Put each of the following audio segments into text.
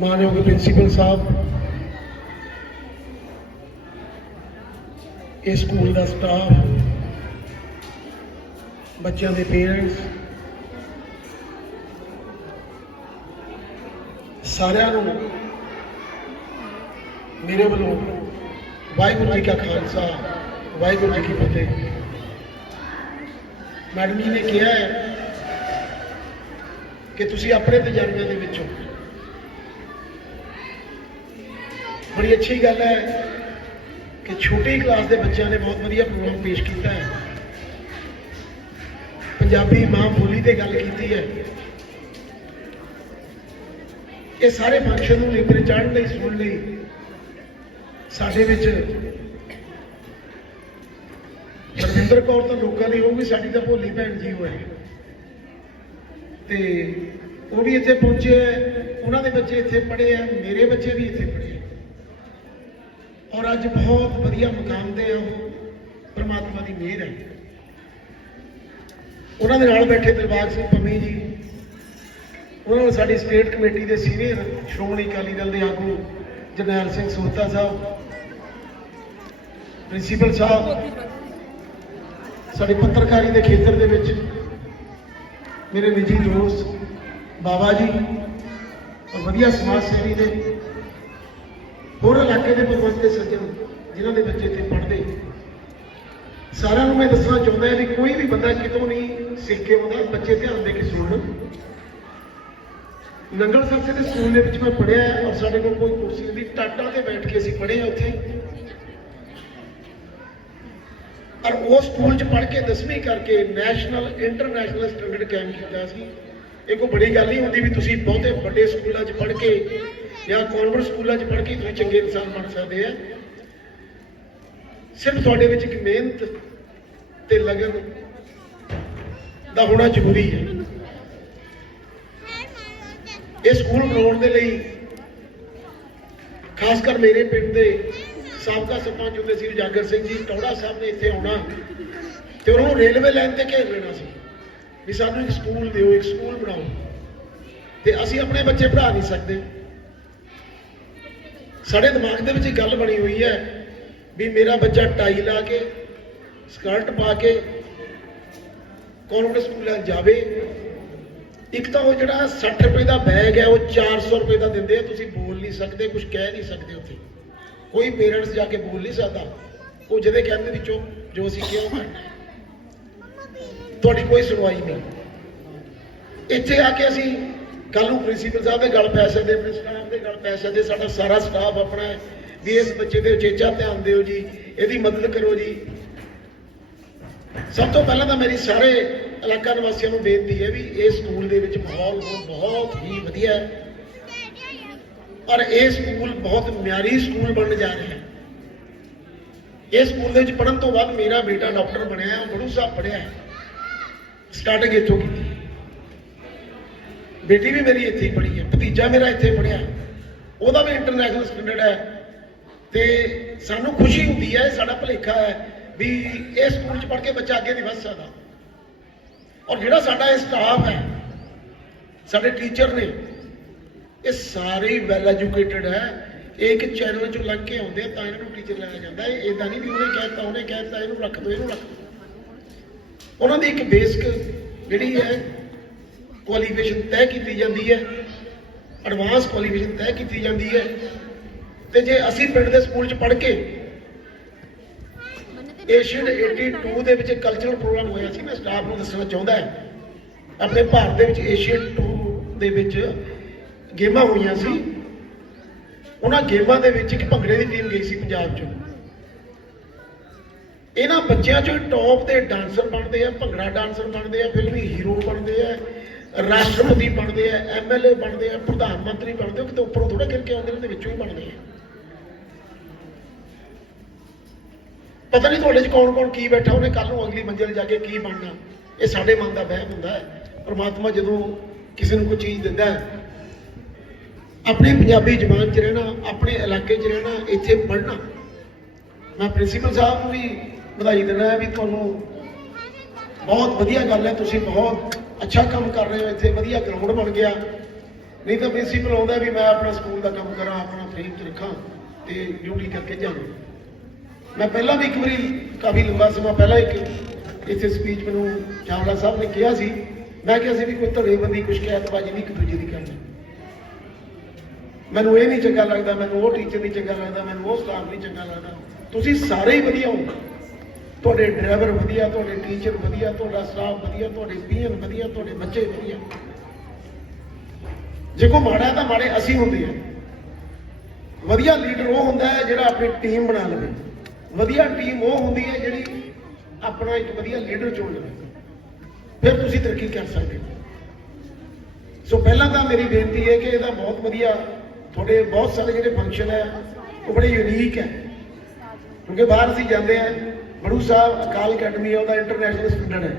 ਮਾਨਯੋਗ ਪ੍ਰਿੰਸੀਪਲ ਸਾਹਿਬ ਇਸ ਸਕੂਲ ਦਾ ਸਟਾਫ ਬੱਚਿਆਂ ਦੇ ਪੇਰੈਂਟਸ ਸਾਰਿਆਂ ਨੂੰ ਮੇਰੇ ਵੱਲੋਂ ਵਾਹਿਗੁਰੂ ਜੀ ਕਾ ਖਾਲਸਾ, ਵਾਹਿਗੁਰੂ ਜੀ ਕੀ ਫਤਿਹ। ਮੈਡਮ ਜੀ ਨੇ ਕਿਹਾ ਹੈ ਕਿ ਤੁਸੀਂ ਆਪਣੇ ਤਜਰਬਿਆਂ ਦੇ ਵਿੱਚੋਂ ਬੜੀ ਅੱਛੀ ਗੱਲ ਹੈ ਕਿ ਛੋਟੀ ਕਲਾਸ ਦੇ ਬੱਚਿਆਂ ਨੇ ਬਹੁਤ ਵਧੀਆ ਪ੍ਰੋਗਰਾਮ ਪੇਸ਼ ਕੀਤਾ ਹੈ। ਪੰਜਾਬੀ ਮਾਂ ਬੋਲੀ ਤੇ ਗੱਲ ਕੀਤੀ ਹੈ। ਇਹ ਸਾਰੇ ਫੰਕਸ਼ਨ ਨੂੰ ਨੇਪਰੇ ਚੜ੍ਹਨ ਲਈ ਸੁਣ ਲਈ ਸਾਡੇ ਵਿੱਚ ਪਰਵਿੰਦਰ ਕੌਰ ਤਾਂ ਲੋਕਾਂ ਦੀ ਹੋਊਗੀ, ਸਾਡੀ ਤਾਂ ਭੋਲੀ ਭੈਣ ਜੀ ਹੋਏ। ਤੇ ਉਹ ਵੀ ਇੱਥੇ ਪਹੁੰਚੇ ਹੈ, ਉਹਨਾਂ ਦੇ ਬੱਚੇ ਇੱਥੇ ਪੜ੍ਹੇ ਆ ਮੇਰੇ ਬੱਚੇ ਵੀ ਇੱਥੇ ਪੜ੍ਹੇ ਔਰ ਅੱਜ ਬਹੁਤ ਵਧੀਆ ਮੁਕਾਮ ਤੇ ਆ ਉਹ ਪ੍ਰਮਾਤਮਾ ਦੀ ਮਿਹਰ ਹੈ। ਉਹਨਾਂ ਦੇ ਨਾਲ ਬੈਠੇ ਦਿਲਬਾਗ ਸਿੰਘ ਪੰਮੀ ਜੀ, ਉਹਨਾਂ ਨੂੰ ਸਾਡੀ ਸਟੇਟ ਕਮੇਟੀ ਦੇ ਸੀਨੀਅਰ ਸ਼੍ਰੋਮਣੀ ਅਕਾਲੀ ਦਲ ਦੇ ਆਗੂ ਜਰਨੈਲ ਸਿੰਘ ਸੋਹਤਾ ਸਾਹਿਬ, ਪ੍ਰਿੰਸੀਪਲ ਸਾਹਿਬ, ਸਾਡੇ ਪੱਤਰਕਾਰੀ ਦੇ ਖੇਤਰ ਦੇ ਵਿੱਚ ਮੇਰੇ ਨਿੱਜੀ ਦੋਸਤ ਬਾਬਾ ਜੀ, ਔਰ ਵਧੀਆ ਸਮਾਜ ਸੇਵੀ ਦੇ ਹੋਰ ਇਲਾਕੇ ਦੇ ਪਰਵੰਤੇ ਸੱਜਣ ਜਿਨ੍ਹਾਂ ਦੇ ਬੱਚੇ ਇੱਥੇ ਪੜ੍ਹਦੇ। ਸਾਰਿਆਂ ਨੂੰ ਮੈਂ ਦੱਸਣਾ ਚਾਹੁੰਦਾ ਹਾਂ ਵੀ ਕੋਈ ਵੀ ਬੰਦਾ ਕਿਤੋਂ ਨਹੀਂ ਸਿੱਖ ਕੇ ਆਉਂਦਾ, ਬੱਚੇ ਧਿਆਨ ਦੇ ਕੇ ਸੁਣਨ। ਨੰਗਲ ਸਰਸੇ ਦੇ ਸਕੂਲ ਦੇ ਵਿੱਚ ਮੈਂ ਪੜ੍ਹਿਆ ਔਰ ਸਾਡੇ ਕੋਲ ਕੋਈ ਕੁਰਸੀ ਨਹੀਂ, ਟਾਟਾਂ ਤੇ ਬੈਠ ਕੇ ਅਸੀਂ ਪੜ੍ਹੇ ਹਾਂ ਉੱਥੇ। ਔਰ ਉਹ ਸਕੂਲ 'ਚ ਪੜ੍ਹ ਕੇ 10ਵੀਂ ਕਰਕੇ ਨੈਸ਼ਨਲ ਇੰਟਰਨੈਸ਼ਨਲ ਸਟੈਂਡਰਡ ਕਾਇਮ ਕੀਤਾ ਸੀ। ਇਹ ਕੋਈ ਬੜੀ ਗੱਲ ਨਹੀਂ ਹੁੰਦੀ ਵੀ ਤੁਸੀਂ ਬਹੁਤੇ ਵੱਡੇ ਸਕੂਲਾਂ 'ਚ ਪੜ੍ਹ ਕੇ ਜਾਂ ਕਨਵੈਂਟ ਸਕੂਲਾਂ 'ਚ ਪੜ੍ਹ ਕੇ ਤੁਸੀਂ ਚੰਗੇ ਇਨਸਾਨ ਬਣ ਸਕਦੇ ਆ? ਸਿਰਫ ਤੁਹਾਡੇ ਵਿੱਚ ਇੱਕ ਮਿਹਨਤ ਤੇ ਲਗਨ ਦਾ ਹੋਣਾ ਜ਼ਰੂਰੀ ਹੈ। ਇਹ ਸਕੂਲ ਬਣਾਉਣ ਦੇ ਲਈ, ਖਾਸ ਕਰ ਮੇਰੇ ਪਿੰਡ ਦੇ ਸਾਬਕਾ ਸਰਪੰਚ ਹੁੰਦੇ ਸੀ ਉਜਾਗਰ ਸਿੰਘ ਜੀ, ਟੌੜਾ ਸਾਹਿਬ ਨੇ ਇੱਥੇ ਆਉਣਾ ਤੇ ਉਹਨਾਂ ਨੂੰ ਰੇਲਵੇ ਲਾਈਨ ਤੇ ਘੇਰ ਲੈਣਾ ਸੀ ਵੀ ਸਾਨੂੰ ਇੱਕ ਸਕੂਲ ਦਿਓ, ਇੱਕ ਸਕੂਲ ਬਣਾਓ। ਤੇ ਅਸੀਂ ਆਪਣੇ ਬੱਚੇ ਪੜ੍ਹਾ ਨਹੀਂ ਸਕਦੇ। ਸਾਡੇ ਦਿਮਾਗ ਦੇ ਵਿੱਚ ਇੱਕ ਗੱਲ ਬਣੀ ਹੋਈ ਹੈ ਵੀ ਮੇਰਾ ਬੱਚਾ ਟਾਈ ਲਾ ਕੇ ਸਕਰਟ ਪਾ ਕੇ ਕਨਵੈਂਟ ਸਕੂਲਾਂ ਜਾਵੇ। ਇੱਕ ਤਾਂ ਉਹ ਜਿਹੜਾ 60 ਰੁਪਏ ਦਾ ਬੈਗ ਹੈ, ਉਹ 400 ਰੁਪਏ ਦਾ ਦਿੰਦੇ ਆ, ਤੁਸੀਂ ਬੋਲ ਨਹੀਂ ਸਕਦੇ ਕੁਝ ਕਹਿ ਨਹੀਂ ਸਕਦੇ ਉੱਥੇ। ਕੋਈ ਪੇਰੈਂਟਸ ਜਾ ਕੇ ਬੋਲ ਨਹੀਂ ਸਕਦਾ। ਉਹ ਜਿਹਦੇ ਕਹਿੰਦੇ ਵਿੱਚੋਂ ਜੋ ਅਸੀਂ ਕਿਉਂ ਕਰਨਾ ਤੁਹਾਡੀ ਕੋਈ ਸੁਣਵਾਈ ਨਹੀਂ। ਇੱਥੇ ਆ ਕੇ ਅਸੀਂ ਕੱਲ ਨੂੰ ਪ੍ਰਿੰਸੀਪਲ ਸਾਹਿਬ ਦੇ ਗੱਲ ਪੈ ਸਕਦੇ ਆਪਣੇ ਸਟਾਫ ਦੇ ਗੱਲ ਪੈ ਸਕਦੇ, ਸਾਡਾ ਸਾਰਾ ਸਟਾਫ ਆਪਣਾ ਹੈ। ਵੀ ਇਸ ਬੱਚੇ ਦੇ ਉਚੇਚਾ ਧਿਆਨ ਦਿਓ ਜੀ, ਇਹਦੀ ਮਦਦ ਕਰੋ ਜੀ। ਸਭ ਤੋਂ ਪਹਿਲਾਂ ਤਾਂ ਮੇਰੀ ਸਾਰੇ ਇਲਾਕਾ ਨਿਵਾਸੀਆਂ ਨੂੰ ਬੇਨਤੀ ਹੈ ਵੀ ਇਸ ਸਕੂਲ ਦੇ ਵਿੱਚ ਮਾਹੌਲ ਬਹੁਤ ਹੀ ਵਧੀਆ ਹੈ। ਔਰ ਇਹ ਸਕੂਲ ਬਹੁਤ ਮਿਆਰੀ ਸਕੂਲ ਬਣਨ ਜਾ ਰਿਹਾ ਹੈ। ਇਸ ਸਕੂਲ ਦੇ ਵਿੱਚ ਪੜਨ ਤੋਂ ਬਾਅਦ ਮੇਰਾ ਬੇਟਾ ਡਾਕਟਰ ਬਣਿਆ ਹੈ ਗੁਰੂ ਸਾਹਿਬ ਪੜਿਆ ਹੈ। ਸਟਾਰਟਿੰਗ ਇੱਥੋਂ ਕੀਤੀ। ਬੇਟੀ ਵੀ ਮੇਰੀ ਇੱਥੇ ਹੀ ਪੜ੍ਹੀ ਹੈ, ਭਤੀਜਾ ਮੇਰਾ ਇੱਥੇ ਪੜ੍ਹਿਆ ਉਹਦਾ ਵੀ ਇੰਟਰਨੈਸ਼ਨਲ ਸਟੈਂਡਰਡ ਹੈ। ਤੇ ਸਾਨੂੰ ਖੁਸ਼ੀ ਹੁੰਦੀ ਹੈ ਸਾਡਾ ਭਲੇਖਾ ਹੈ ਵੀ ਇਹ ਸਕੂਲ 'ਚ ਪੜ੍ਹ ਕੇ ਬੱਚਾ ਅੱਗੇ ਨਹੀਂ ਵੱਧ ਸਕਦਾ। ਔਰ ਜਿਹੜਾ ਸਾਡਾ ਇਹ ਸਟਾਫ ਹੈ, ਸਾਡੇ ਟੀਚਰ ਨੇ, ਇਹ ਸਾਰੇ ਹੀ ਵੈਲ ਐਜੂਕੇਟਡ ਹੈ। ਇਹ ਇੱਕ ਚੈਨਲ ਚੋਂ ਲੰਘ ਕੇ ਆਉਂਦੇ ਤਾਂ ਇਹਨਾਂ ਨੂੰ ਟੀਚਰ ਲਾਇਆ ਜਾਂਦਾ ਹੈ। ਇਦਾਂ ਨਹੀਂ ਵੀ ਉਹਨੇ ਕਹਿਤਾ ਉਹਨੇ ਕਹਿਤਾ ਇਹਨੂੰ ਰੱਖ ਦਿਓ ਇਹਨੂੰ ਰੱਖ ਦਿਓ ਉਹਨਾਂ ਦੀ ਇੱਕ ਬੇਸਿਕ ਜਿਹੜੀ ਹੈ ਕੁਆਲੀਫਿਕੇਸ਼ਨ ਤੈਅ ਕੀਤੀ ਜਾਂਦੀ ਹੈ ਐਡਵਾਂਸ ਕੁਆਲੀਫਿਕੇਸ਼ਨ ਤੈਅ ਕੀਤੀ ਜਾਂਦੀ ਹੈ। ਤੇ ਜੇ ਅਸੀਂ ਪਿੰਡ ਦੇ ਸਕੂਲ 'ਚ ਪੜ੍ਹ ਕੇ ਏਸ਼ੀਅਨ 82 ਦੇ ਵਿੱਚ ਕਲਚਰਲ ਪ੍ਰੋਗਰਾਮ ਹੋਇਆ ਸੀ ਮੈਂ ਸਟਾਫ ਨੂੰ ਦੱਸਣਾ ਚਾਹੁੰਦਾ ਹਾਂ। ਆਪਣੇ ਭਾਰਤ ਦੇ ਵਿੱਚ ਏਸ਼ੀਅਨ 2 ਦੇ ਵਿੱਚ ਗੇਮਾਂ ਹੋਈਆਂ ਸੀ। ਉਹਨਾਂ ਗੇਮਾਂ ਦੇ ਵਿੱਚ ਇੱਕ ਭੰਗੜੇ ਦੀ ਟੀਮ ਗਈ ਸੀ ਪੰਜਾਬ 'ਚੋਂ। ਇਹਨਾਂ ਬੱਚਿਆਂ 'ਚੋਂ ਟੌਪ ਦੇ ਡਾਂਸਰ ਬਣਦੇ ਆ ਭੰਗੜਾ ਡਾਂਸਰ ਬਣਦੇ ਆ ਫਿਲਮੀ ਹੀਰੋ ਬਣਦੇ ਆ। ਰਾਸ਼ਟਰਪਤੀ ਬਣਦੇ ਆ ਐਮਐਲਏ ਬਣਦੇ ਆ, ਪ੍ਰਧਾਨ ਮੰਤਰੀ ਬਣਦੇ ਆ ਕਿਤੇ ਉੱਪਰੋਂ ਥੋੜਾ ਗਿਰ ਆਉਂਦੇ ਨੇ ਤੇ ਵਿੱਚੋਂ ਹੀ ਬਣਦੇ ਆ। ਪਤਾ ਨਹੀਂ ਤੁਹਾਡੇ 'ਚ ਕੌਣ ਕੌਣ ਕੀ ਬੈਠਾ, ਉਹਨੇ ਕੱਲ ਨੂੰ ਅਗਲੀ ਮੰਜ਼ਿਲ ਜਾ ਕੇ ਕੀ ਬਣਨਾ। ਇਹ ਸਾਡੇ ਮਨ ਦਾ ਵਹਿਮ ਹੁੰਦਾ ਹੈ। ਪਰਮਾਤਮਾ ਜਦੋਂ ਕਿਸੇ ਨੂੰ ਕੋਈ ਚੀਜ਼ ਦਿੰਦਾ ਹੈ, ਆਪਣੀ ਪੰਜਾਬੀ ਜ਼ਬਾਨ 'ਚ ਰਹਿਣਾ, ਆਪਣੇ ਇਲਾਕੇ 'ਚ ਰਹਿਣਾ, ਇੱਥੇ ਪੜ੍ਹਨਾ। ਮੈਂ ਪ੍ਰਿੰਸੀਪਲ ਸਾਹਿਬ ਨੂੰ ਵੀ ਵਧਾਈ ਦਿੰਦਾ ਵੀ ਤੁਹਾਨੂੰ ਬਹੁਤ ਵਧੀਆ ਗੱਲ ਹੈ, ਤੁਸੀਂ ਬਹੁਤ ਅੱਛਾ ਕੰਮ ਕਰ ਰਹੇ ਹੋ, ਇੱਥੇ ਵਧੀਆ ਗਰਾਊਂਡ ਬਣ ਗਿਆ। ਨਹੀਂ ਤਾਂ ਪ੍ਰਿੰਸੀਪਲ ਆਉਂਦਾ ਵੀ ਮੈਂ ਆਪਣਾ ਸਕੂਲ ਦਾ ਕੰਮ ਕਰਾਂ, ਆਪਣਾ ਫਰੇਮ 'ਚ ਰੱਖਾਂ ਤੇ ਡਿਊਟੀ ਕਰਕੇ ਜਾਵਾਂ। ਮੈਂ ਪਹਿਲਾਂ ਵੀ ਇੱਕ ਵਾਰੀ ਕਾਫੀ ਲੰਬਾ ਸਮਾਂ ਪਹਿਲਾਂ ਇੱਕ ਇੱਥੇ ਸਪੀਚ ਮੈਨੂੰ ਚਾਵਲਾ ਸਾਹਿਬ ਨੇ ਕਿਹਾ ਸੀ। ਮੈਂ ਕਿਹਾ ਸੀ ਵੀ ਕੋਈ ਧੜੇਬੰਦੀ ਕੁਛ ਸ਼ਿਕਾਇਤਬਾਜ਼ੀ ਨਹੀਂ ਇੱਕ ਦੂਜੇ ਦੀ ਕਰਨੀ। ਮੈਨੂੰ ਇਹ ਨਹੀਂ ਚੰਗਾ ਲੱਗਦਾ, ਮੈਨੂੰ ਉਹ ਟੀਚਰ ਨਹੀਂ ਚੰਗਾ ਲੱਗਦਾ, ਮੈਨੂੰ ਉਹ ਸਟਾਫ ਨਹੀਂ ਚੰਗਾ ਲੱਗਦਾ। ਤੁਸੀਂ ਸਾਰੇ ਹੀ ਵਧੀਆ ਹੋ ਤੁਹਾਡੇ ਡਰਾਈਵਰ ਵਧੀਆ, ਤੁਹਾਡੇ ਟੀਚਰ ਵਧੀਆ, ਤੁਹਾਡਾ ਸਟਾਫ ਵਧੀਆ, ਤੁਹਾਡੇ ਪੀਐਨ ਵਧੀਆ, ਤੁਹਾਡੇ ਬੱਚੇ ਵਧੀਆ। ਜੇ ਕੋ ਮਾੜਾ ਤਾਂ ਮਾੜੇ ਅਸੀਂ ਹੁੰਦੇ ਆ ਵਧੀਆ ਲੀਡਰ ਉਹ ਹੁੰਦਾ ਹੈ ਜਿਹੜਾ ਆਪਣੀ ਟੀਮ ਬਣਾ ਲਵੇ। ਵਧੀਆ ਟੀਮ ਉਹ ਹੁੰਦੀ ਹੈ ਜਿਹੜੀ ਆਪਣਾ ਇੱਕ ਵਧੀਆ ਲੀਡਰ ਚੁਣ ਲਵੇ। ਫਿਰ ਤੁਸੀਂ ਤਰੱਕੀ ਕਰ ਸਕਦੇ ਹੋ। ਸੋ ਪਹਿਲਾਂ ਤਾਂ ਮੇਰੀ ਬੇਨਤੀ ਹੈ ਕਿ ਇਹਦਾ ਬਹੁਤ ਵਧੀਆ, ਤੁਹਾਡੇ ਬਹੁਤ ਸਾਰੇ ਜਿਹੜੇ ਫੰਕਸ਼ਨ ਹੈ, ਉਹ ਬੜੇ ਯੂਨੀਕ ਹੈ। ਕਿਉਂਕਿ ਬਾਹਰ ਅਸੀਂ ਜਾਂਦੇ ਆ ਬੜੂ ਸਾਹਿਬ, ਅਕਾਲ ਅਕੈਡਮੀ ਹੈ, ਉਹਦਾ ਇੰਟਰਨੈਸ਼ਨਲ ਸਟੂਡੈਂਟ ਹੈ।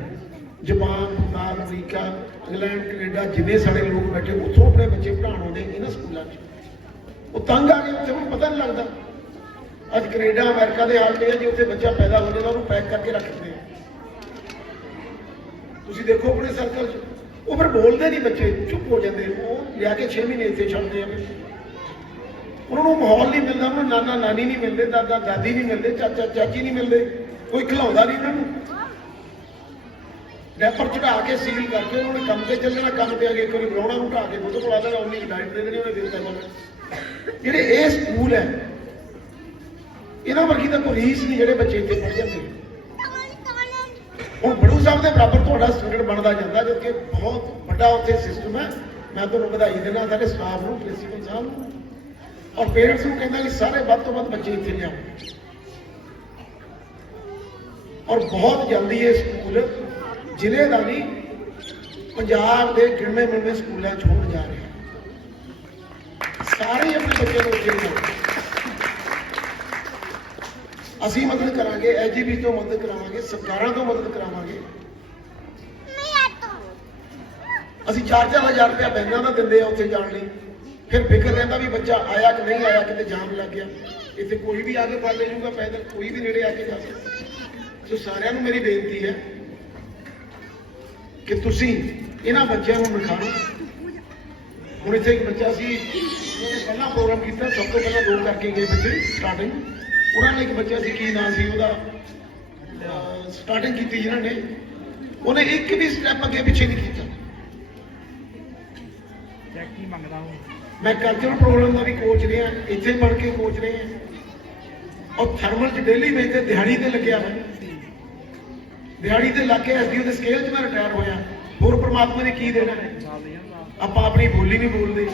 Japan Bhutan America, England, Canada, ਜਿੰਨੇ ਸਾਡੇ ਲੋਕ ਬੈਠੇ, ਉੱਥੋਂ ਆਪਣੇ ਬੱਚੇ ਪੜ੍ਹਾਉਣ ਆਉਂਦੇ ਇਹਨਾਂ ਸਕੂਲਾਂ 'ਚ। ਉਹ ਤੰਗ ਆ ਗਏ ਉੱਥੇ ਉਹਨੂੰ ਪਤਾ ਨਹੀਂ ਲੱਗਦਾ। ਅੱਜ ਕੈਨੇਡਾ, ਅਮਰੀਕਾ ਦੇ ਹਾਲ ਤੇ ਹੈ ਜੀ ਉੱਥੇ ਬੱਚਾ ਪੈਦਾ ਹੋ ਜਾਂਦਾ ਉਹਨੂੰ ਪੈਕ ਕਰਕੇ ਰੱਖਦੇ ਆ। ਤੁਸੀਂ ਦੇਖੋ ਆਪਣੇ ਸਰਕਲ 'ਚ। ਉਹ ਫਿਰ ਬੋਲਦੇ ਨਹੀਂ ਬੱਚੇ, ਚੁੱਪ ਹੋ ਜਾਂਦੇ। ਉਹ ਲਿਆ ਕੇ 6 ਮਹੀਨੇ ਇੱਥੇ ਛੱਡਦੇ ਆ। ਉਹਨਾਂ ਨੂੰ ਮਾਹੌਲ ਨਹੀਂ ਮਿਲਦਾ, ਉਹਨਾਂ ਨੂੰ ਨਾਨਾ ਨਾਨੀ ਨਹੀਂ ਮਿਲਦੇ ਦਾਦਾ ਦਾਦੀ ਨਹੀਂ ਮਿਲਦੇ ਚਾਚਾ ਚਾਚੀ ਨਹੀਂ ਮਿਲਦੇ। ਕੋਈ ਖਿਲਾਉਂਦਾ ਨਹੀਂ ਉਹਨਾਂ ਨੂੰ। ਰੈਪਰ ਚੜਾ ਕੇ ਸੀਲ ਕਰਕੇ ਉਹਨਾਂ ਨੇ ਕੰਮ ਤੇ ਚੱਲਣਾ, ਕੰਮ ਤੇ ਆ ਕੇ ਇੱਕ ਵਾਰੀ ਬੁਲਾਉਣਾ ਨੂੰ ਢਾ ਕੇ ਦੁੱਧ ਪਿਲਾ ਦੇਣਾ, ਉਨੀ ਡਾਈਟ ਦੇ ਦੇਣੀ ਉਹਨੇ ਫਿਰ ਕਰਨਾ ਜਿਹੜੇ ਇਹ ਸਕੂਲ ਹੈ, ਇਹਨਾਂ ਵਰਗੀ ਤਾਂ ਕੋਈ ਰੀਸ ਨਹੀਂ ਜਿਹੜੇ ਬੱਚੇ ਇੱਥੇ ਪੜ੍ਹ ਜਾਂਦੇ। ਹੁਣ ਬੜੂ ਸਾਹਿਬ ਦੇ ਬਰਾਬਰ ਤੁਹਾਡਾ ਸਟੂਡੈਂਟ ਬਣਦਾ ਜਾਂਦਾ ਜਦਕਿ ਬਹੁਤ ਵੱਡਾ ਉੱਥੇ ਸਿਸਟਮ ਹੈ। ਮੈਂ ਤੁਹਾਨੂੰ ਵਧਾਈ ਦੇਣਾ ਸਾਰੇ ਸਟਾਫ ਨੂੰ ਪ੍ਰਿੰਸੀਪਲ ਸਾਹਿਬ ਨੂੰ। ਔਰ ਪੇਰੈਂਟਸ ਨੂੰ ਕਹਿੰਦਾ ਕਿ ਸਾਰੇ ਵੱਧ ਤੋਂ ਵੱਧ ਬੱਚੇ ਇੱਥੇ ਲਿਆਓ। ਔਰ ਬਹੁਤ ਜਲਦੀ ਇਹ ਸਕੂਲ ਜ਼ਿਲ੍ਹੇ ਦਾ ਨਹੀਂ, ਪੰਜਾਬ ਦੇ ਗਿਣਵੇਂ ਮਿਣਵੇਂ ਸਕੂਲਾਂ 'ਚ ਹੋਣ ਜਾ ਰਿਹਾ। ਸਾਰੇ ਆਪਣੇ ਬੱਚੇ ਨੂੰ ਇੱਥੇ ਲਿਆਓ ਅਸੀਂ ਮਦਦ ਕਰਾਂਗੇ ਐਜੀਬੀ ਤੋਂ ਮਦਦ ਕਰਾਵਾਂਗੇ, ਸਰਕਾਰਾਂ ਤੋਂ ਮਦਦ ਕਰਾਵਾਂਗੇ। ਅਸੀਂ 4-4 ਹਜ਼ਾਰ ਰੁਪਇਆ ਬੈਂਕਾਂ ਦਾ ਦਿੰਦੇ ਆ ਉੱਥੇ ਜਾਣ ਲਈ। ਫਿਰ ਫਿਕਰ ਰਹਿੰਦਾ ਵੀ ਬੱਚਾ ਆਇਆ ਕਿ ਨਹੀਂ ਆਇਆ, ਕਿਤੇ ਜਾਮ ਲੱਗ ਗਿਆ। ਇੱਥੇ ਕੋਈ ਵੀ ਆ ਕੇ ਫੜ ਲੈ ਜਾਊਗਾ ਪੈਦਲ ਕੋਈ ਵੀ ਨੇੜੇ ਆ ਕੇ ਜਾ ਸਕਦਾ। ਸੋ ਸਾਰਿਆਂ ਨੂੰ ਮੇਰੀ ਬੇਨਤੀ ਹੈ ਕਿ ਤੁਸੀਂ ਇਹਨਾਂ ਬੱਚਿਆਂ ਨੂੰ ਨਿਖਾਰੋ ਹੁਣ ਇੱਥੇ ਇੱਕ ਬੱਚਾ ਸੀ ਉਹਨੇ ਪਹਿਲਾਂ ਪ੍ਰੋਗਰਾਮ ਕੀਤਾ ਸਭ ਤੋਂ ਪਹਿਲਾਂ ਦੋ ਕਰਕੇ ਗਏ ਬੱਚੇ ਸਟਾਰਟਿੰਗ ਉਹਨਾਂ ਨੇ ਇੱਕ ਬੱਚਾ ਸੀ ਕੀ ਨਾਮ ਸੀ ਉਹਦਾ? ਸਟਾਰਟਿੰਗ ਕੀਤੀ ਜਿਹਨਾਂ ਨੇ। ਉਹਨੇ ਇੱਕ ਵੀ ਸਟੈਪ ਅੱਗੇ ਪਿੱਛੇ ਨਹੀਂ ਕੀਤਾ। ਹੀ ਮੰਗਦਾ ਹੂੰ ਮੈਂ ਕਲਚਰਲ ਪ੍ਰੋਗਰਾਮ ਦਾ ਵੀ ਕੋਚ ਰਿਹਾ ਇੱਥੇ ਪੜ੍ਹ ਕੇ ਕੋਚ ਰਿਹਾ। ਔਰ ਥਰਮਲ ਚ ਡੇਲੀ ਬੇਸ ਤੇ ਦਿਹਾੜੀ ਤੇ ਲੱਗਿਆ ਮੈਂ ਦਿਹਾੜੀ ਤੇ ਲੱਗ ਕੇ ਐਸਡੀਓ ਦੇ ਸਕੇਲ 'ਚ ਮੈਂ ਰਿਟਾਇਰ ਹੋਇਆ। ਹੋਰ ਪ੍ਰਮਾਤਮਾ ਨੇ ਕੀ ਦੇਣਾ? ਹੈ ਆਪਾਂ ਆਪਣੀ ਬੋਲੀ ਨਹੀਂ ਬੋਲਦੇ।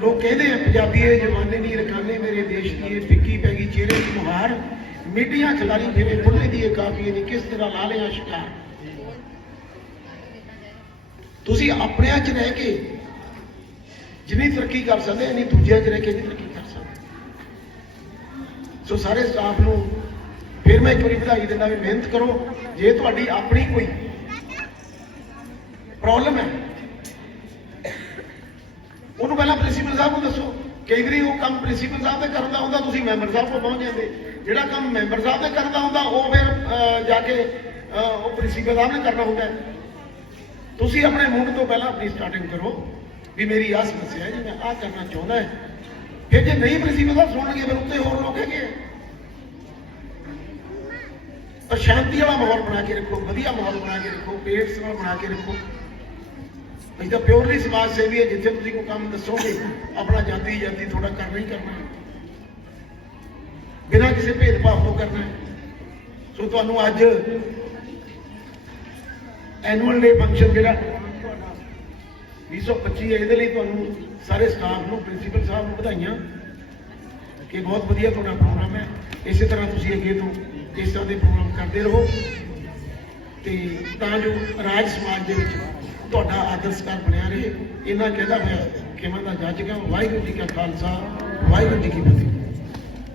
ਲੋਕ ਕਹਿੰਦੇ ਆ, ਪੰਜਾਬੀ ਇਹ ਜਮਾਨੇ ਦੀ ਰਕਾਨੇ ਮੇਰੇ ਦੇਸ਼ ਦੀ ਇਹ ਫਿੱਕੀ ਪੈ ਗਈ, ਚਿਹਰੇ ਦੀ ਮੁਹਾਰ। ਮੀਡੀਆਂ ਖਿਲਾਰੀ ਫਿਰੇ ਬੁੱਲੇ ਦੀ ਇਹ ਕਾਫੀ ਨਹੀਂ, ਕਿਸ ਤਰ੍ਹਾਂ ਲਾ ਲਿਆ ਸ਼ਿਕਾਰ? ਤੁਸੀਂ ਆਪਣਿਆਂ 'ਚ ਰਹਿ ਕੇ ਜਿੰਨੀ ਤਰੱਕੀ ਕਰ ਸਕਦੇ, ਇਨੀ ਦੂਜਿਆਂ 'ਚ ਰਹਿ ਕੇ ਨਹੀਂ ਤਰੱਕੀ ਕਰ ਸਕਦੇ। ਸੋ ਸਾਰੇ ਸਟਾਫ ਨੂੰ ਫਿਰ ਮੈਂ ਇੱਕ ਵਾਰੀ ਵਧਾਈ ਦਿੰਦਾ ਵੀ ਮਿਹਨਤ ਕਰੋ, ਜੇ ਤੁਹਾਡੀ ਆਪਣੀ ਕੋਈ ਪ੍ਰੋਬਲਮ ਹੈ, ਉਹਨੂੰ ਪਹਿਲਾਂ ਪ੍ਰਿੰਸੀਪਲ ਸਾਹਿਬ ਨੂੰ ਦੱਸੋ, ਕਈ ਵਾਰੀ ਉਹ ਕੰਮ ਪ੍ਰਿੰਸੀਪਲ ਸਾਹਿਬ ਦੇ ਕਰਨ ਦਾ ਹੁੰਦਾ, ਤੁਸੀਂ ਮੈਂਬਰ ਸਾਹਿਬ ਕੋਲ ਪਹੁੰਚ ਜਾਂਦੇ। ਜਿਹੜਾ ਕੰਮ ਮੈਂਬਰ ਸਾਹਿਬ ਦੇ ਕਰਨ ਦਾ ਹੁੰਦਾ, ਉਹ ਫਿਰ ਜਾ ਕੇ ਉਹ ਪ੍ਰਿੰਸੀਪਲ ਸਾਹਿਬ ਨੇ ਕਰਨਾ ਹੁੰਦਾ ਤੁਸੀਂ ਆਪਣੇ ਮੂਡ ਤੋਂ ਪਹਿਲਾਂ ਆਪਣੀ ਸਟਾਰਟਿੰਗ ਕਰੋ, ਵੀ ਮੇਰੀ ਆਹ ਸਮੱਸਿਆ ਹੈ, ਜੀ ਮੈਂ ਆਹ ਕਰਨਾ ਚਾਹੁੰਦਾ ਹੈ। ਫਿਰ ਜੇ ਨਹੀਂ ਪ੍ਰਿੰਸੀਪਲ ਸਾਹਿਬ ਸੁਣਨਗੇ, ਫਿਰ ਉੱਤੇ ਹੋਰ ਲੋਕ ਹੈਗੇ ਆ। ਸ਼ਾਂਤੀ ਵਾਲਾ ਮਾਹੌਲ ਬਣਾ ਕੇ ਰੱਖੋ, ਵਧੀਆ ਮਾਹੌਲ ਬਣਾ ਕੇ ਰੱਖੋ, ਪੇਟ ਨਾਲ ਬਣਾ ਕੇ ਰੱਖੋ। ਅਸੀਂ ਤਾਂ ਪਿਓਰਲੀ ਸਮਾਜ ਸੇਵੀ ਹੈ ਜਿੱਥੇ ਤੁਸੀਂ ਕੋਈ ਕੰਮ ਦੱਸੋਗੇ, ਆਪਣਾ ਜਾਂਦੀ ਜਾਂਦੀ ਥੋੜਾ ਕਰਨਾ ਹੀ ਕਰਨਾ। ਬਿਨਾਂ ਕਿਸੇ ਭੇਦਭਾਵ ਤੋਂ ਕਰਨਾ ਸੋ ਤੁਹਾਨੂੰ ਅੱਜ ਐਨੂਅਲ ਡੇ ਫੰਕਸ਼ਨ ਜਿਹੜਾ 2025 ਹੈ, ਇਹਦੇ ਲਈ ਤੁਹਾਨੂੰ ਸਾਰੇ ਸਟਾਫ ਨੂੰ ਪ੍ਰਿੰਸੀਪਲ ਸਾਹਿਬ ਨੂੰ ਵਧਾਈਆਂ। ਕਿ ਬਹੁਤ ਵਧੀਆ ਤੁਹਾਡਾ ਪ੍ਰੋਗਰਾਮ ਹੈ। ਇਸੇ ਤਰ੍ਹਾਂ ਤੁਸੀਂ ਅੱਗੇ ਤੋਂ ਇਸ ਤਰ੍ਹਾਂ ਦੇ ਪ੍ਰੋਗਰਾਮ ਕਰਦੇ ਰਹੋ ਤੇ ਤਾਂ ਜੋ ਰਾਜ ਸਮਾਜ ਦੇ ਵਿੱਚ ਤੁਹਾਡਾ ਆਦਰ ਸਤਿਕਾਰ ਬਣਿਆ ਰਹੇ। ਇਹਨਾਂ ਕਹਿੰਦਾ ਹੋਇਆ ਕਿ ਦਾ ਤਾਂ ਜੱਜ ਗਿਆ। ਵਾਹਿਗੁਰੂ ਜੀ ਕਾ ਖਾਲਸਾ, ਵਾਹਿਗੁਰੂ ਜੀ ਕੀ ਫਤਿਹ।